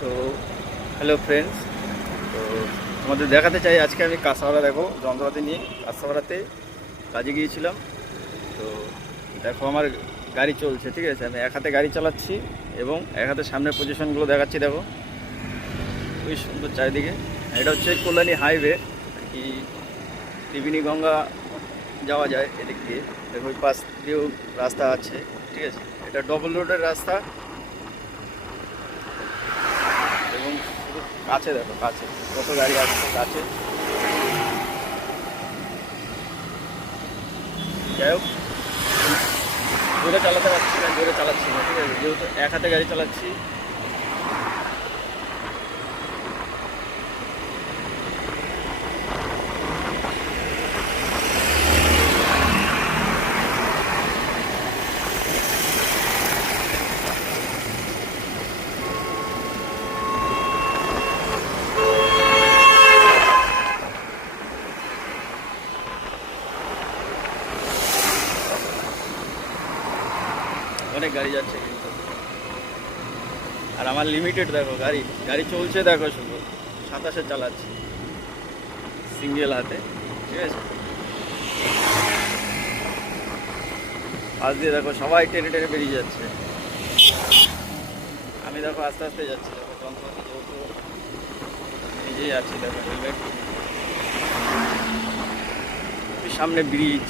তো hello friends, তো আমাদের দেখাতে চাই আজকে আমি কাঁসাওয়ালা দেখো যন্ত্রপাতি নিয়ে কাঁসাওয়ালাতে কাজে গিয়েছিলাম। তো দেখো আমার গাড়ি চলছে, ঠিক আছে। আমি এক হাতে গাড়ি চালাচ্ছি এবং এক হাতে সামনের পজিশনগুলো দেখাচ্ছি। দেখো খুবই সুন্দর চারিদিকে। এটা হচ্ছে কল্যাণী হাইওয়ে, আর কি ত্রিবেণী গঙ্গা যাওয়া যায় এদিক দিয়ে। দেখো ওই পাশ দিয়েও রাস্তা আছে, ঠিক আছে। এটা ডবল রোডের রাস্তা এবং শুধু কাছে দেখো, কাছে কত গাড়ি আসছে কাছে। যাই হোক, জোরে চালাতে পারছি না, জোরে চালাচ্ছি না, ঠিক আছে, যেহেতু এক হাতে গাড়ি চালাচ্ছি। অনেক গাড়ি যাচ্ছে কিন্তু, আর আমার লিমিটেড দেখো গাড়ি, গাড়ি চলছে দেখো, শুধু 27-এ চালাচ্ছি সিঙ্গেল হাতে, ঠিক আছে। পাশ দিয়ে দেখো সবাই টেনে টেনে বেরিয়ে যাচ্ছে, আমি দেখো আস্তে আস্তে যাচ্ছি। দেখো যন্ত্রপাতি যেহেতু নিজেই আছি, দেখো হেলমেট, সামনে ব্রিজ।